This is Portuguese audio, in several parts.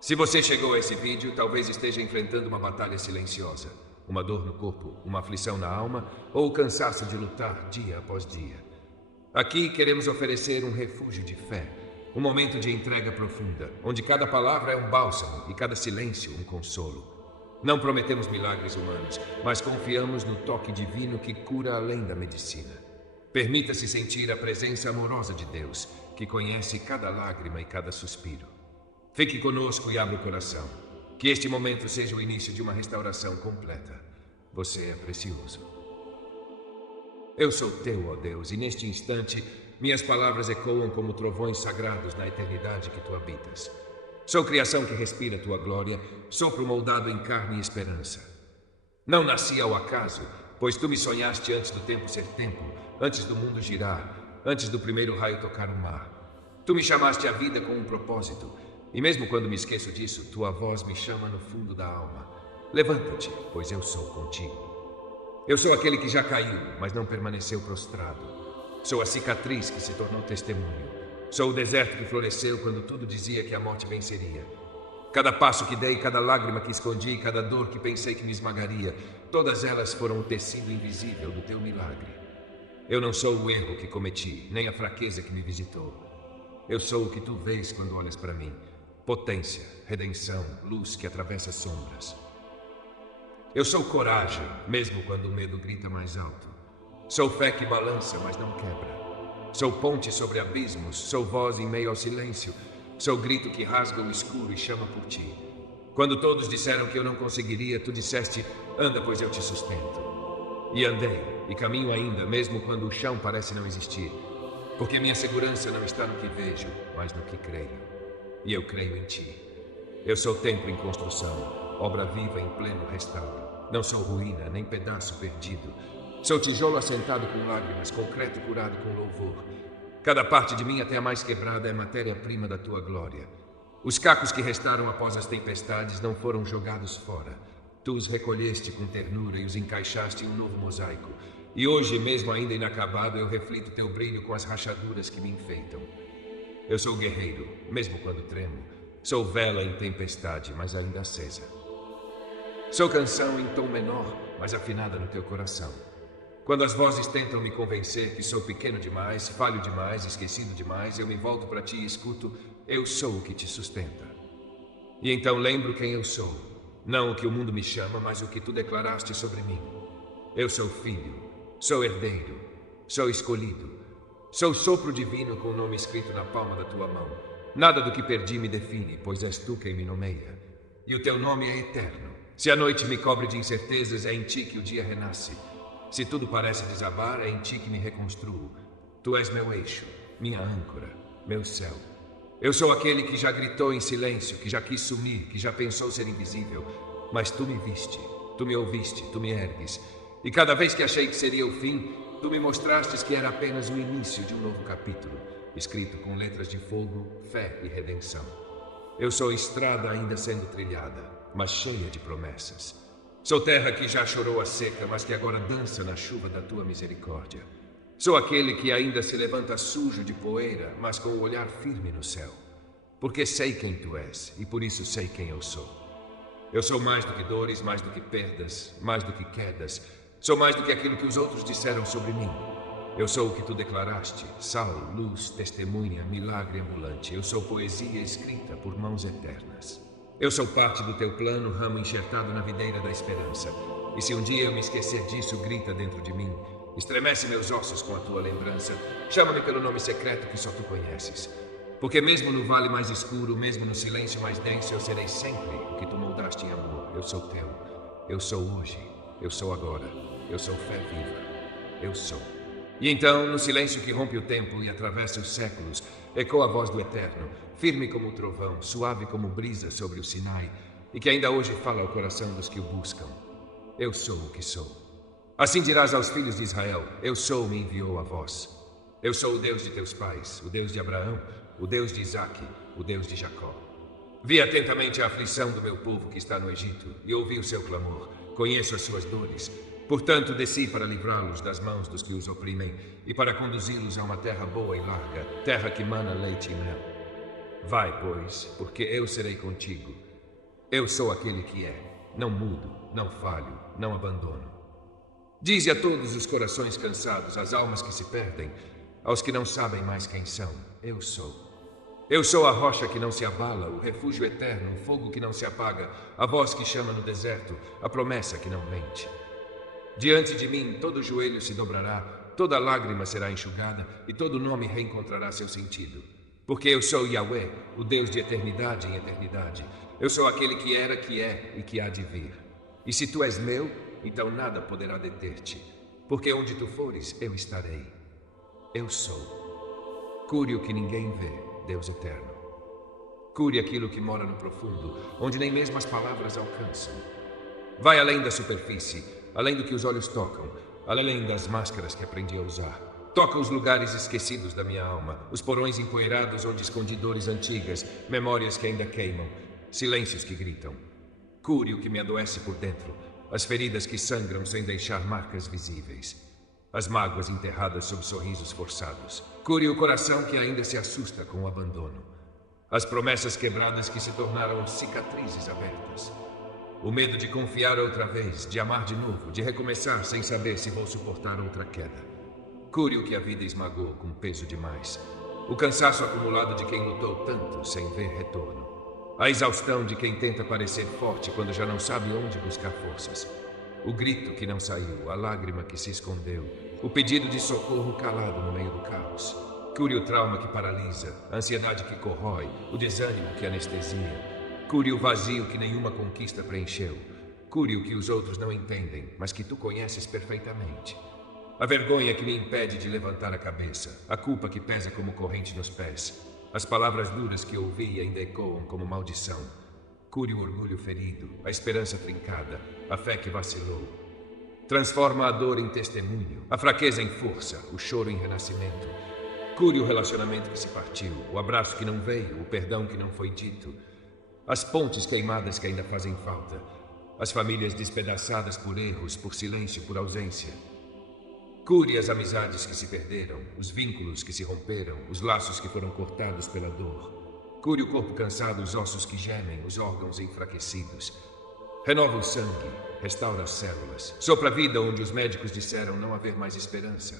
Se você chegou a esse vídeo, talvez esteja enfrentando uma batalha silenciosa, uma dor no corpo, uma aflição na alma ou o cansaço de lutar dia após dia. Aqui queremos oferecer um refúgio de fé, um momento de entrega profunda, onde cada palavra é um bálsamo e cada silêncio um consolo. Não prometemos milagres humanos, mas confiamos no toque divino que cura além da medicina. Permita-se sentir a presença amorosa de Deus, que conhece cada lágrima e cada suspiro. Fique conosco e abra o coração. Que este momento seja o início de uma restauração completa. Você é precioso. Eu sou teu, ó Deus, e neste instante minhas palavras ecoam como trovões sagrados na eternidade que tu habitas. Sou criação que respira tua glória, sopro moldado em carne e esperança. Não nasci ao acaso, pois tu me sonhaste antes do tempo ser tempo, antes do mundo girar, antes do primeiro raio tocar o mar. Tu me chamaste à vida com um propósito, e mesmo quando me esqueço disso, tua voz me chama no fundo da alma. Levanta-te, pois eu sou contigo. Eu sou aquele que já caiu, mas não permaneceu prostrado. Sou a cicatriz que se tornou testemunho. Sou o deserto que floresceu quando tudo dizia que a morte venceria. Cada passo que dei, cada lágrima que escondi, cada dor que pensei que me esmagaria, todas elas foram o tecido invisível do teu milagre. Eu não sou o erro que cometi, nem a fraqueza que me visitou. Eu sou o que tu vês quando olhas para mim. Potência, redenção, luz que atravessa sombras. Eu sou coragem, mesmo quando o medo grita mais alto. Sou fé que balança, mas não quebra. Sou ponte sobre abismos, sou voz em meio ao silêncio. Sou grito que rasga o escuro e chama por ti. Quando todos disseram que eu não conseguiria, tu disseste, anda, pois eu te sustento. E andei, e caminho ainda, mesmo quando o chão parece não existir. Porque minha segurança não está no que vejo, mas no que creio. E eu creio em ti. Eu sou templo em construção, obra viva em pleno restauro. Não sou ruína, nem pedaço perdido. Sou tijolo assentado com lágrimas, concreto curado com louvor. Cada parte de mim, até a mais quebrada, é matéria-prima da tua glória. Os cacos que restaram após as tempestades não foram jogados fora. Tu os recolheste com ternura e os encaixaste em um novo mosaico. E hoje, mesmo ainda inacabado, eu reflito teu brilho com as rachaduras que me enfeitam. Eu sou guerreiro, mesmo quando tremo. Sou vela em tempestade, mas ainda acesa. Sou canção em tom menor, mas afinada no teu coração. Quando as vozes tentam me convencer que sou pequeno demais, falho demais, esquecido demais, eu me volto para ti e escuto, eu sou o que te sustenta. E então lembro quem eu sou. Não o que o mundo me chama, mas o que tu declaraste sobre mim. Eu sou filho, sou herdeiro, sou escolhido. Sou sopro divino com o nome escrito na palma da tua mão. Nada do que perdi me define, pois és tu quem me nomeia. E o teu nome é eterno. Se a noite me cobre de incertezas, é em ti que o dia renasce. Se tudo parece desabar, é em ti que me reconstruo. Tu és meu eixo, minha âncora, meu céu. Eu sou aquele que já gritou em silêncio, que já quis sumir, que já pensou ser invisível. Mas tu me viste, tu me ouviste, tu me ergues. E cada vez que achei que seria o fim, tu me mostrastes que era apenas o início de um novo capítulo, escrito com letras de fogo, fé e redenção. Eu sou estrada ainda sendo trilhada, mas cheia de promessas. Sou terra que já chorou a seca, mas que agora dança na chuva da tua misericórdia. Sou aquele que ainda se levanta sujo de poeira, mas com o olhar firme no céu. Porque sei quem tu és, e por isso sei quem eu sou. Eu sou mais do que dores, mais do que perdas, mais do que quedas. Sou mais do que aquilo que os outros disseram sobre mim. Eu sou o que tu declaraste, sal, luz, testemunha, milagre ambulante. Eu sou poesia escrita por mãos eternas. Eu sou parte do teu plano, ramo enxertado na videira da esperança. E se um dia eu me esquecer disso, grita dentro de mim. Estremece meus ossos com a tua lembrança. Chama-me pelo nome secreto que só tu conheces. Porque mesmo no vale mais escuro, mesmo no silêncio mais denso, eu serei sempre o que tu moldaste em amor. Eu sou teu. Eu sou hoje. Eu sou agora. Eu sou fé viva. Eu sou. E então, no silêncio que rompe o tempo e atravessa os séculos, ecoa a voz do Eterno, firme como o trovão, suave como brisa sobre o Sinai, e que ainda hoje fala ao coração dos que o buscam. Eu sou o que sou. Assim dirás aos filhos de Israel, eu sou, me enviou a vós. Eu sou o Deus de teus pais, o Deus de Abraão, o Deus de Isaque, o Deus de Jacó. Vi atentamente a aflição do meu povo que está no Egito, e ouvi o seu clamor. Conheço as suas dores. Portanto, desci para livrá-los das mãos dos que os oprimem e para conduzi-los a uma terra boa e larga, terra que mana leite e mel. Vai, pois, porque eu serei contigo. Eu sou aquele que é. Não mudo, não falho, não abandono. Dize a todos os corações cansados, às almas que se perdem, aos que não sabem mais quem são, eu sou. Eu sou a rocha que não se abala, o refúgio eterno, o fogo que não se apaga, a voz que chama no deserto, a promessa que não mente. Diante de mim todo joelho se dobrará, toda lágrima será enxugada e todo nome reencontrará seu sentido. Porque eu sou Yahweh, o Deus de eternidade em eternidade. Eu sou aquele que era, que é e que há de vir. E se tu és meu, então nada poderá deter-te. Porque onde tu fores, eu estarei. Eu sou. Cure o que ninguém vê, Deus eterno. Cure aquilo que mora no profundo, onde nem mesmo as palavras alcançam. Vai além da superfície, além do que os olhos tocam, além das máscaras que aprendi a usar. Toca os lugares esquecidos da minha alma, os porões empoeirados onde escondi dores antigas, memórias que ainda queimam, silêncios que gritam. Cure o que me adoece por dentro, as feridas que sangram sem deixar marcas visíveis, as mágoas enterradas sob sorrisos forçados. Cure o coração que ainda se assusta com o abandono, as promessas quebradas que se tornaram cicatrizes abertas. O medo de confiar outra vez, de amar de novo, de recomeçar sem saber se vou suportar outra queda. Cure o que a vida esmagou com peso demais. O cansaço acumulado de quem lutou tanto sem ver retorno. A exaustão de quem tenta parecer forte quando já não sabe onde buscar forças. O grito que não saiu, a lágrima que se escondeu. O pedido de socorro calado no meio do caos. Cure o trauma que paralisa, a ansiedade que corrói, o desânimo que anestesia. Cure o vazio que nenhuma conquista preencheu. Cure o que os outros não entendem, mas que tu conheces perfeitamente. A vergonha que me impede de levantar a cabeça, a culpa que pesa como corrente nos pés, as palavras duras que ouvi e ainda ecoam como maldição. Cure o orgulho ferido, a esperança trincada, a fé que vacilou. Transforma a dor em testemunho, a fraqueza em força, o choro em renascimento. Cure o relacionamento que se partiu, o abraço que não veio, o perdão que não foi dito, as pontes queimadas que ainda fazem falta, as famílias despedaçadas por erros, por silêncio, por ausência. Cure as amizades que se perderam, os vínculos que se romperam, os laços que foram cortados pela dor. Cure o corpo cansado, os ossos que gemem, os órgãos enfraquecidos. Renova o sangue, restaura as células. Sopra a vida onde os médicos disseram não haver mais esperança.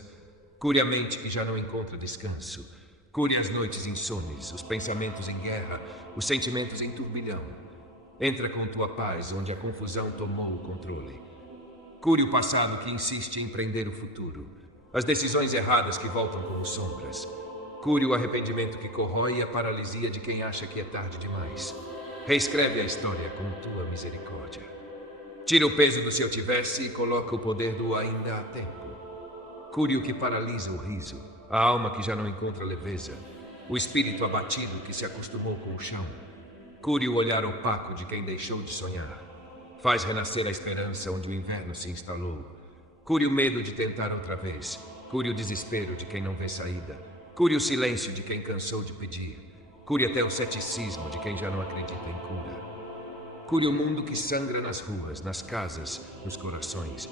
Cure a mente que já não encontra descanso. Cure as noites insones, os pensamentos em guerra, os sentimentos em turbilhão. Entra com tua paz onde a confusão tomou o controle. Cure o passado que insiste em prender o futuro. As decisões erradas que voltam como sombras. Cure o arrependimento que corrói e a paralisia de quem acha que é tarde demais. Reescreve a história com tua misericórdia. Tira o peso do se eu tivesse e coloca o poder do ainda há tempo. Cure o que paralisa o riso, a alma que já não encontra leveza, o espírito abatido que se acostumou com o chão. Cure o olhar opaco de quem deixou de sonhar. Faz renascer a esperança onde o inverno se instalou. Cure o medo de tentar outra vez. Cure o desespero de quem não vê saída. Cure o silêncio de quem cansou de pedir. Cure até o ceticismo de quem já não acredita em cura. Cure o mundo que sangra nas ruas, nas casas, nos corações.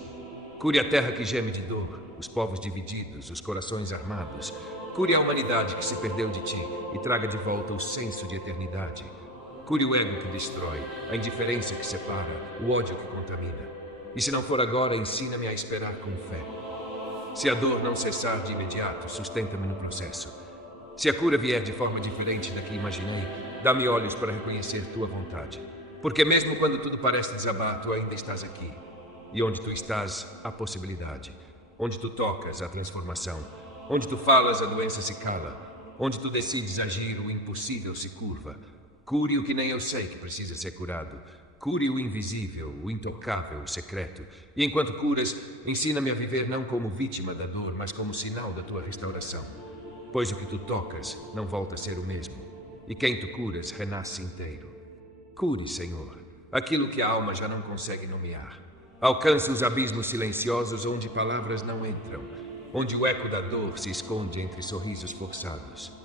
Cure a terra que geme de dor, os povos divididos, os corações armados. Cure a humanidade que se perdeu de ti e traga de volta o senso de eternidade. Cure o ego que destrói, a indiferença que separa, o ódio que contamina. E se não for agora, ensina-me a esperar com fé. Se a dor não cessar de imediato, sustenta-me no processo. Se a cura vier de forma diferente da que imaginei, dá-me olhos para reconhecer tua vontade. Porque mesmo quando tudo parece desabar, tu ainda estás aqui. E onde tu estás, há possibilidade. Onde tu tocas, há transformação. Onde tu falas, a doença se cala. Onde tu decides agir, o impossível se curva. Cure o que nem eu sei que precisa ser curado. Cure o invisível, o intocável, o secreto. E enquanto curas, ensina-me a viver não como vítima da dor, mas como sinal da tua restauração. Pois o que tu tocas não volta a ser o mesmo. E quem tu curas renasce inteiro. Cure, Senhor, aquilo que a alma já não consegue nomear. Alcance os abismos silenciosos onde palavras não entram, onde o eco da dor se esconde entre sorrisos forçados.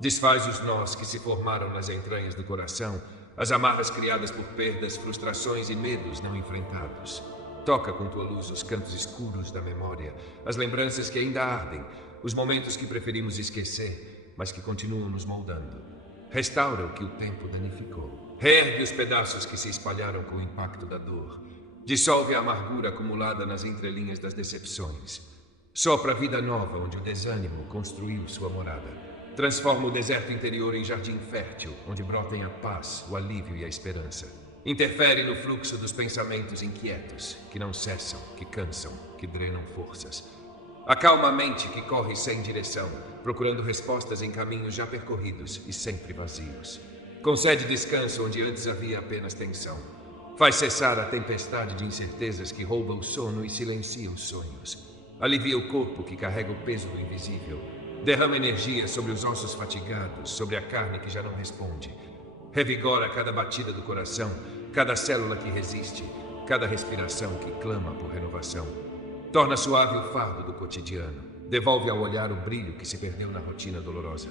Desfaz os nós que se formaram nas entranhas do coração, as amarras criadas por perdas, frustrações e medos não enfrentados. Toca com tua luz os cantos escuros da memória, as lembranças que ainda ardem, os momentos que preferimos esquecer, mas que continuam nos moldando. Restaura o que o tempo danificou. Reergue os pedaços que se espalharam com o impacto da dor. Dissolve a amargura acumulada nas entrelinhas das decepções. Sopra a vida nova onde o desânimo construiu sua morada. Transforma o deserto interior em jardim fértil, onde brotem a paz, o alívio e a esperança. Interfere no fluxo dos pensamentos inquietos, que não cessam, que cansam, que drenam forças. Acalma a mente que corre sem direção, procurando respostas em caminhos já percorridos e sempre vazios. Concede descanso onde antes havia apenas tensão. Faz cessar a tempestade de incertezas que rouba o sono e silencia os sonhos. Alivia o corpo que carrega o peso do invisível. Derrama energia sobre os ossos fatigados, sobre a carne que já não responde. Revigora cada batida do coração, cada célula que resiste, cada respiração que clama por renovação. Torna suave o fardo do cotidiano. Devolve ao olhar o brilho que se perdeu na rotina dolorosa.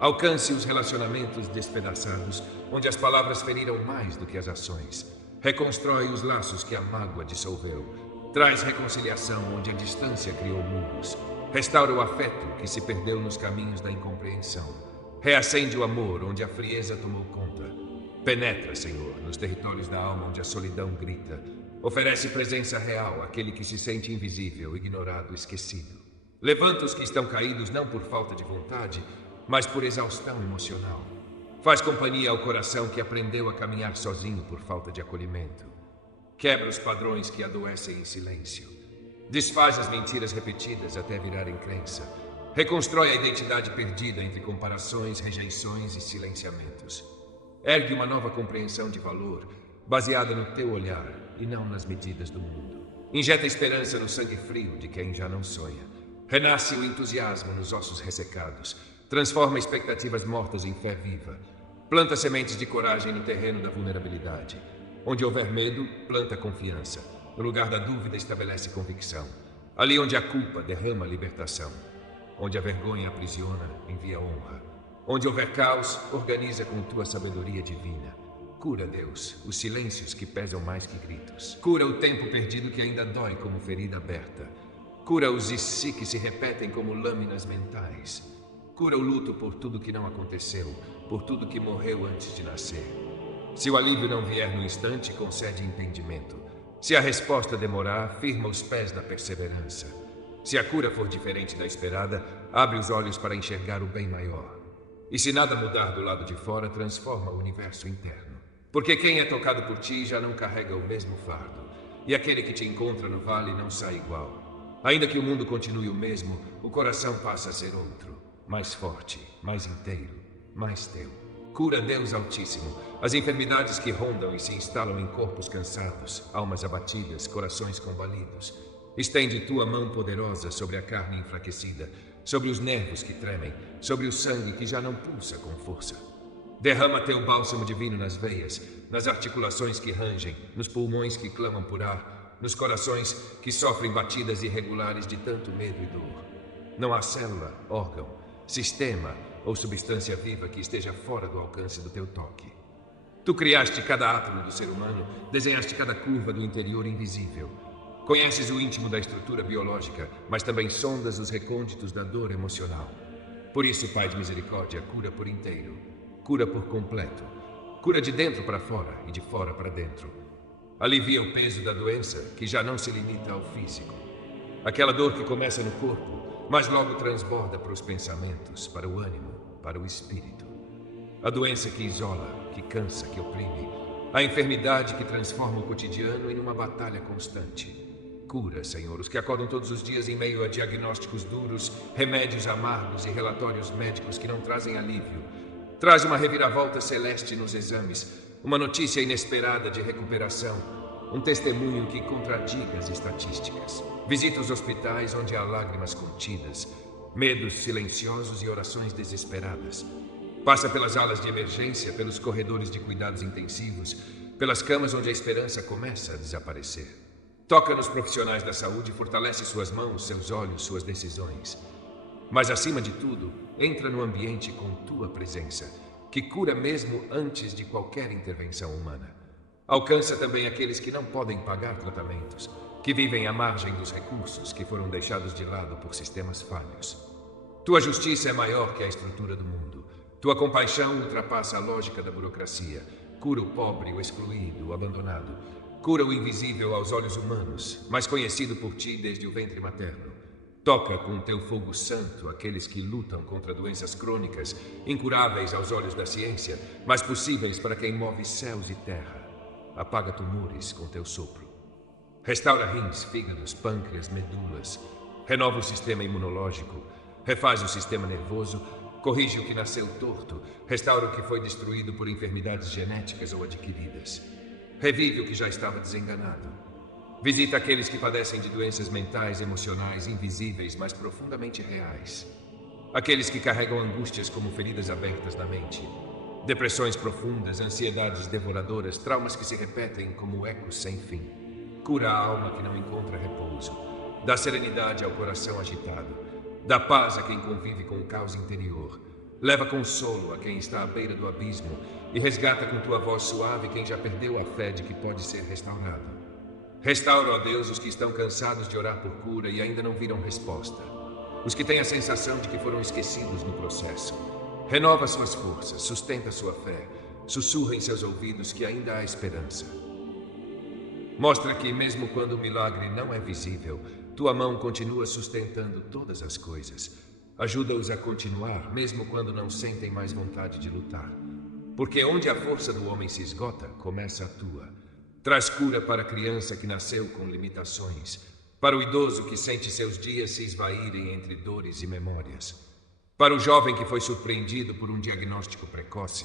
Alcance os relacionamentos despedaçados, onde as palavras feriram mais do que as ações. Reconstrói os laços que a mágoa dissolveu. Traz reconciliação onde a distância criou muros. Restaura o afeto que se perdeu nos caminhos da incompreensão. Reacende o amor onde a frieza tomou conta. Penetra, Senhor, nos territórios da alma onde a solidão grita. Oferece presença real àquele que se sente invisível, ignorado, esquecido. Levanta os que estão caídos não por falta de vontade, mas por exaustão emocional. Faz companhia ao coração que aprendeu a caminhar sozinho por falta de acolhimento. Quebra os padrões que adoecem em silêncio. Desfaz as mentiras repetidas até virarem crença. Reconstrói a identidade perdida entre comparações, rejeições e silenciamentos. Ergue uma nova compreensão de valor, baseada no teu olhar e não nas medidas do mundo. Injeta esperança no sangue frio de quem já não sonha. Renasce o entusiasmo nos ossos ressecados. Transforma expectativas mortas em fé viva. Planta sementes de coragem no terreno da vulnerabilidade. Onde houver medo, planta confiança. No lugar da dúvida, estabelece convicção. Ali onde há culpa, derrama libertação. Onde a vergonha aprisiona, envia honra. Onde houver caos, organiza com tua sabedoria divina. Cura, Deus, os silêncios que pesam mais que gritos. Cura o tempo perdido que ainda dói como ferida aberta. Cura os si que se repetem como lâminas mentais. Cura o luto por tudo que não aconteceu, por tudo que morreu antes de nascer. Se o alívio não vier no instante, concede entendimento. Se a resposta demorar, firma os pés da perseverança. Se a cura for diferente da esperada, abre os olhos para enxergar o bem maior. E se nada mudar do lado de fora, transforma o universo interno. Porque quem é tocado por ti já não carrega o mesmo fardo. E aquele que te encontra no vale não sai igual. Ainda que o mundo continue o mesmo, o coração passa a ser outro. Mais forte, mais inteiro, mais teu. Cura, Deus Altíssimo, as enfermidades que rondam e se instalam em corpos cansados, almas abatidas, corações combalidos. Estende tua mão poderosa sobre a carne enfraquecida, sobre os nervos que tremem, sobre o sangue que já não pulsa com força. Derrama teu bálsamo divino nas veias, nas articulações que rangem, nos pulmões que clamam por ar, nos corações que sofrem batidas irregulares de tanto medo e dor. Não há célula, órgão, sistema ou substância viva que esteja fora do alcance do teu toque. Tu criaste cada átomo do ser humano, desenhaste cada curva do interior invisível. Conheces o íntimo da estrutura biológica, mas também sondas os recônditos da dor emocional. Por isso, Pai de misericórdia, cura por inteiro. Cura por completo. Cura de dentro para fora e de fora para dentro. Alivia o peso da doença, que já não se limita ao físico. Aquela dor que começa no corpo, mas logo transborda para os pensamentos, para o ânimo, para o espírito. A doença que isola, que cansa, que oprime. A enfermidade que transforma o cotidiano em uma batalha constante. Cura, Senhor, os que acordam todos os dias em meio a diagnósticos duros, remédios amargos e relatórios médicos que não trazem alívio. Traz uma reviravolta celeste nos exames, uma notícia inesperada de recuperação, um testemunho que contradiga as estatísticas. Visita os hospitais onde há lágrimas contidas, medos silenciosos e orações desesperadas. Passa pelas alas de emergência, pelos corredores de cuidados intensivos, pelas camas onde a esperança começa a desaparecer. Toca nos profissionais da saúde e fortalece suas mãos, seus olhos, suas decisões. Mas, acima de tudo, entra no ambiente com tua presença, que cura mesmo antes de qualquer intervenção humana. Alcança também aqueles que não podem pagar tratamentos, que vivem à margem dos recursos que foram deixados de lado por sistemas falhos. Tua justiça é maior que a estrutura do mundo. Tua compaixão ultrapassa a lógica da burocracia. Cura o pobre, o excluído, o abandonado. Cura o invisível aos olhos humanos, mas conhecido por ti desde o ventre materno. Toca com teu fogo santo aqueles que lutam contra doenças crônicas, incuráveis aos olhos da ciência, mas possíveis para quem move céus e terra. Apaga tumores com teu sopro. Restaura rins, fígados, pâncreas, medulas. Renova o sistema imunológico. Refaz o sistema nervoso. Corrige o que nasceu torto. Restaura o que foi destruído por enfermidades genéticas ou adquiridas. Revive o que já estava desenganado. Visita aqueles que padecem de doenças mentais, emocionais, invisíveis, mas profundamente reais. Aqueles que carregam angústias como feridas abertas na mente. Depressões profundas, ansiedades devoradoras, traumas que se repetem como ecos sem fim. Cura a alma que não encontra repouso. Dá serenidade ao coração agitado. Dá paz a quem convive com o caos interior. Leva consolo a quem está à beira do abismo e resgata com tua voz suave quem já perdeu a fé de que pode ser restaurado. Restaura, ó Deus, os que estão cansados de orar por cura e ainda não viram resposta. Os que têm a sensação de que foram esquecidos no processo. Renova suas forças, sustenta sua fé. Sussurra em seus ouvidos que ainda há esperança. Mostra que, mesmo quando o milagre não é visível, tua mão continua sustentando todas as coisas. Ajuda-os a continuar, mesmo quando não sentem mais vontade de lutar. Porque onde a força do homem se esgota, começa a tua. Traz cura para a criança que nasceu com limitações, para o idoso que sente seus dias se esvaírem entre dores e memórias, para o jovem que foi surpreendido por um diagnóstico precoce,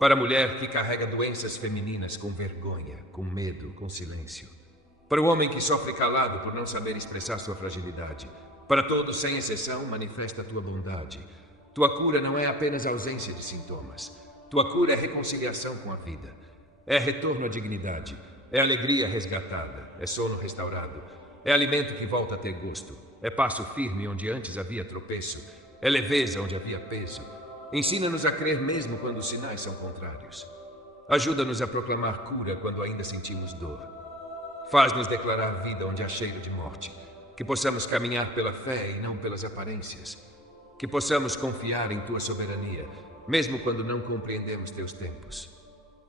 para a mulher que carrega doenças femininas com vergonha, com medo, com silêncio, para o homem que sofre calado por não saber expressar sua fragilidade. Para todos, sem exceção, manifesta a tua bondade. Tua cura não é apenas ausência de sintomas. Tua cura é reconciliação com a vida. É retorno à dignidade, é alegria resgatada, é sono restaurado, é alimento que volta a ter gosto, é passo firme onde antes havia tropeço, é leveza onde havia peso. Ensina-nos a crer mesmo quando os sinais são contrários. Ajuda-nos a proclamar cura quando ainda sentimos dor. Faz-nos declarar vida onde há cheiro de morte, que possamos caminhar pela fé e não pelas aparências, que possamos confiar em tua soberania, mesmo quando não compreendemos teus tempos.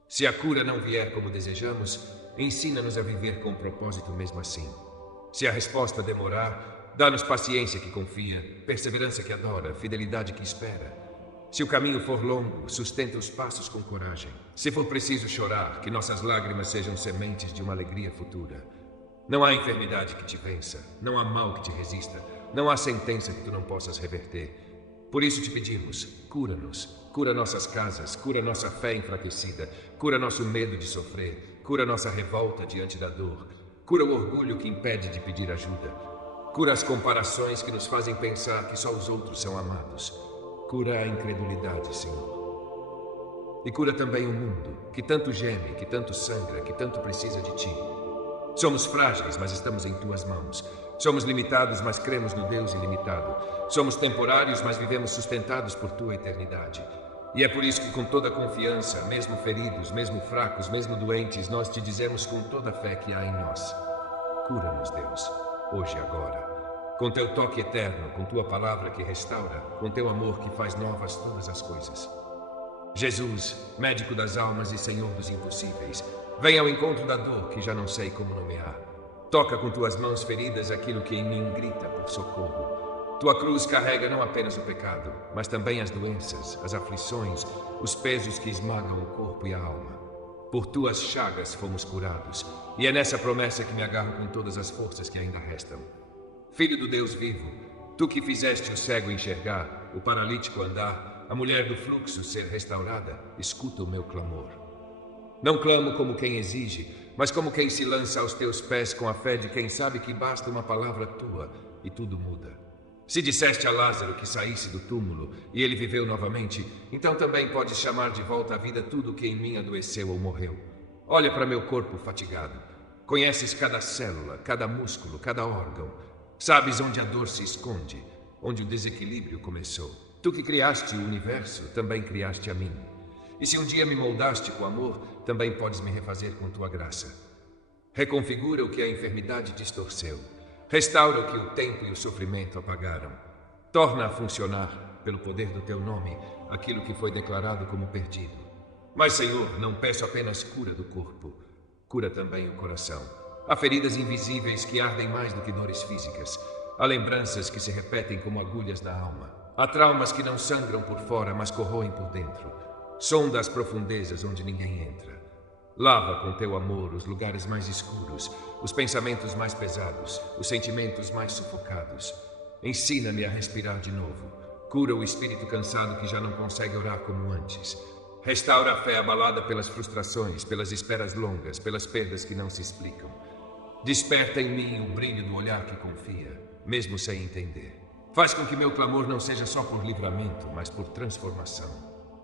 Se a cura não vier como desejamos, ensina-nos a viver com propósito mesmo assim. Se a resposta demorar, dá-nos paciência que confia, perseverança que adora, fidelidade que espera. Se o caminho for longo, sustenta os passos com coragem. Se for preciso chorar, que nossas lágrimas sejam sementes de uma alegria futura. Não há enfermidade que te vença, não há mal que te resista, não há sentença que tu não possas reverter. Por isso te pedimos, cura-nos. Cura nossas casas, cura nossa fé enfraquecida, cura nosso medo de sofrer, cura nossa revolta diante da dor, cura o orgulho que impede de pedir ajuda, cura as comparações que nos fazem pensar que só os outros são amados, cura a incredulidade, Senhor. E cura também o mundo, que tanto geme, que tanto sangra, que tanto precisa de Ti. Somos frágeis, mas estamos em Tuas mãos. Somos limitados, mas cremos no Deus ilimitado. Somos temporários, mas vivemos sustentados por Tua eternidade. E é por isso que com toda confiança, mesmo feridos, mesmo fracos, mesmo doentes, nós te dizemos com toda a fé que há em nós. Cura-nos, Deus, hoje e agora. Com teu toque eterno, com tua palavra que restaura, com teu amor que faz novas todas as coisas. Jesus, médico das almas e Senhor dos impossíveis, vem ao encontro da dor que já não sei como nomear. Toca com tuas mãos feridas aquilo que em mim grita por socorro. Tua cruz carrega não apenas o pecado, mas também as doenças, as aflições, os pesos que esmagam o corpo e a alma. Por tuas chagas fomos curados, e é nessa promessa que me agarro com todas as forças que ainda restam. Filho do Deus vivo, tu que fizeste o cego enxergar, o paralítico andar, a mulher do fluxo ser restaurada, escuta o meu clamor. Não clamo como quem exige, mas como quem se lança aos teus pés com a fé de quem sabe que basta uma palavra tua e tudo muda. Se disseste a Lázaro que saísse do túmulo e ele viveu novamente, então também podes chamar de volta à vida tudo que em mim adoeceu ou morreu. Olha para meu corpo fatigado. Conheces cada célula, cada músculo, cada órgão. Sabes onde a dor se esconde, onde o desequilíbrio começou. Tu que criaste o universo, também criaste a mim. E se um dia me moldaste com amor, também podes me refazer com tua graça. Reconfigura o que a enfermidade distorceu. Restaura o que o tempo e o sofrimento apagaram. Torna a funcionar, pelo poder do teu nome, aquilo que foi declarado como perdido. Mas, Senhor, não peço apenas cura do corpo, cura também o coração. Há feridas invisíveis que ardem mais do que dores físicas. Há lembranças que se repetem como agulhas na alma. Há traumas que não sangram por fora, mas corroem por dentro. Sonda as profundezas onde ninguém entra. Lava com teu amor os lugares mais escuros, os pensamentos mais pesados, os sentimentos mais sufocados. Ensina-me a respirar de novo. Cura o espírito cansado que já não consegue orar como antes. Restaura a fé abalada pelas frustrações, pelas esperas longas, pelas perdas que não se explicam. Desperta em mim o brilho do olhar que confia, mesmo sem entender. Faz com que meu clamor não seja só por livramento, mas por transformação.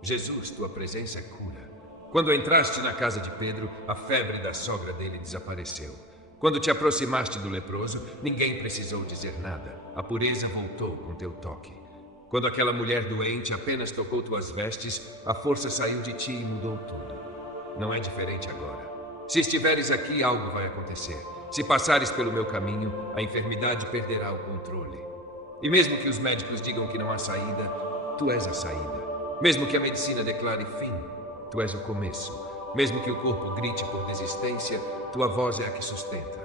Jesus, tua presença é cura. Quando entraste na casa de Pedro, a febre da sogra dele desapareceu. Quando te aproximaste do leproso, ninguém precisou dizer nada. A pureza voltou com teu toque. Quando aquela mulher doente apenas tocou tuas vestes, a força saiu de ti e mudou tudo. Não é diferente agora. Se estiveres aqui, algo vai acontecer. Se passares pelo meu caminho, a enfermidade perderá o controle. E mesmo que os médicos digam que não há saída, tu és a saída. Mesmo que a medicina declare fim, tu és o começo. Mesmo que o corpo grite por desistência, tua voz é a que sustenta.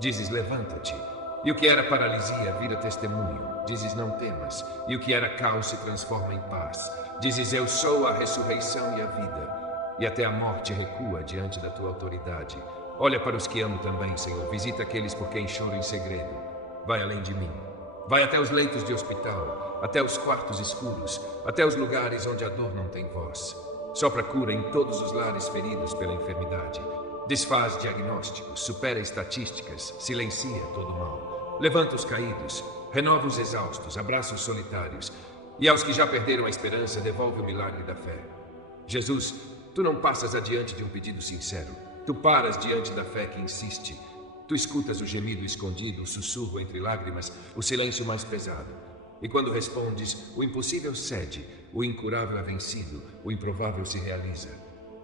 Dizes, levanta-te. E o que era paralisia vira testemunho. Dizes, não temas. E o que era caos se transforma em paz. Dizes, eu sou a ressurreição e a vida. E até a morte recua diante da tua autoridade. Olha para os que amo também, Senhor. Visita aqueles por quem choro em segredo. Vai além de mim. Vai até os leitos de hospital, até os quartos escuros, até os lugares onde a dor não tem voz. Sopra cura em todos os lares feridos pela enfermidade. Desfaz diagnósticos, supera estatísticas, silencia todo o mal. Levanta os caídos, renova os exaustos, abraça os solitários. E aos que já perderam a esperança, devolve o milagre da fé. Jesus, tu não passas adiante de um pedido sincero. Tu paras diante da fé que insiste. Tu escutas o gemido escondido, o sussurro entre lágrimas, o silêncio mais pesado. E quando respondes, o impossível cede, o incurável é vencido, o improvável se realiza.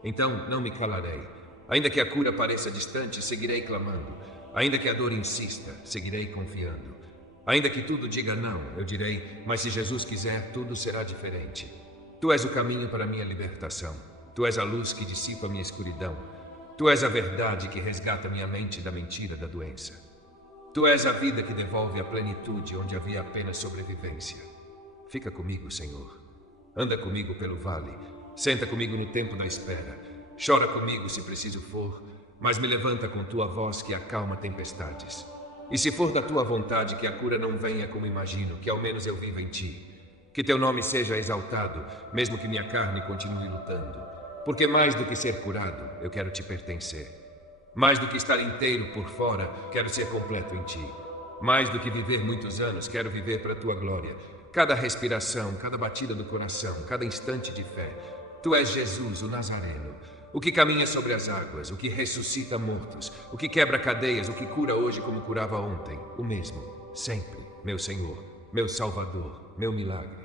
Então não me calarei. Ainda que a cura pareça distante, seguirei clamando. Ainda que a dor insista, seguirei confiando. Ainda que tudo diga não, eu direi, mas se Jesus quiser, tudo será diferente. Tu és o caminho para a minha libertação. Tu és a luz que dissipa a minha escuridão. Tu és a verdade que resgata minha mente da mentira da doença. Tu és a vida que devolve a plenitude onde havia apenas sobrevivência. Fica comigo, Senhor. Anda comigo pelo vale. Senta comigo no tempo da espera. Chora comigo se preciso for, mas me levanta com tua voz que acalma tempestades. E se for da tua vontade que a cura não venha como imagino, que ao menos eu viva em ti. Que teu nome seja exaltado, mesmo que minha carne continue lutando. Porque mais do que ser curado, eu quero te pertencer. Mais do que estar inteiro por fora, quero ser completo em ti. Mais do que viver muitos anos, quero viver para a tua glória. Cada respiração, cada batida do coração, cada instante de fé. Tu és Jesus, o Nazareno, o que caminha sobre as águas, o que ressuscita mortos, o que quebra cadeias, o que cura hoje como curava ontem. O mesmo, sempre, meu Senhor, meu Salvador, meu milagre.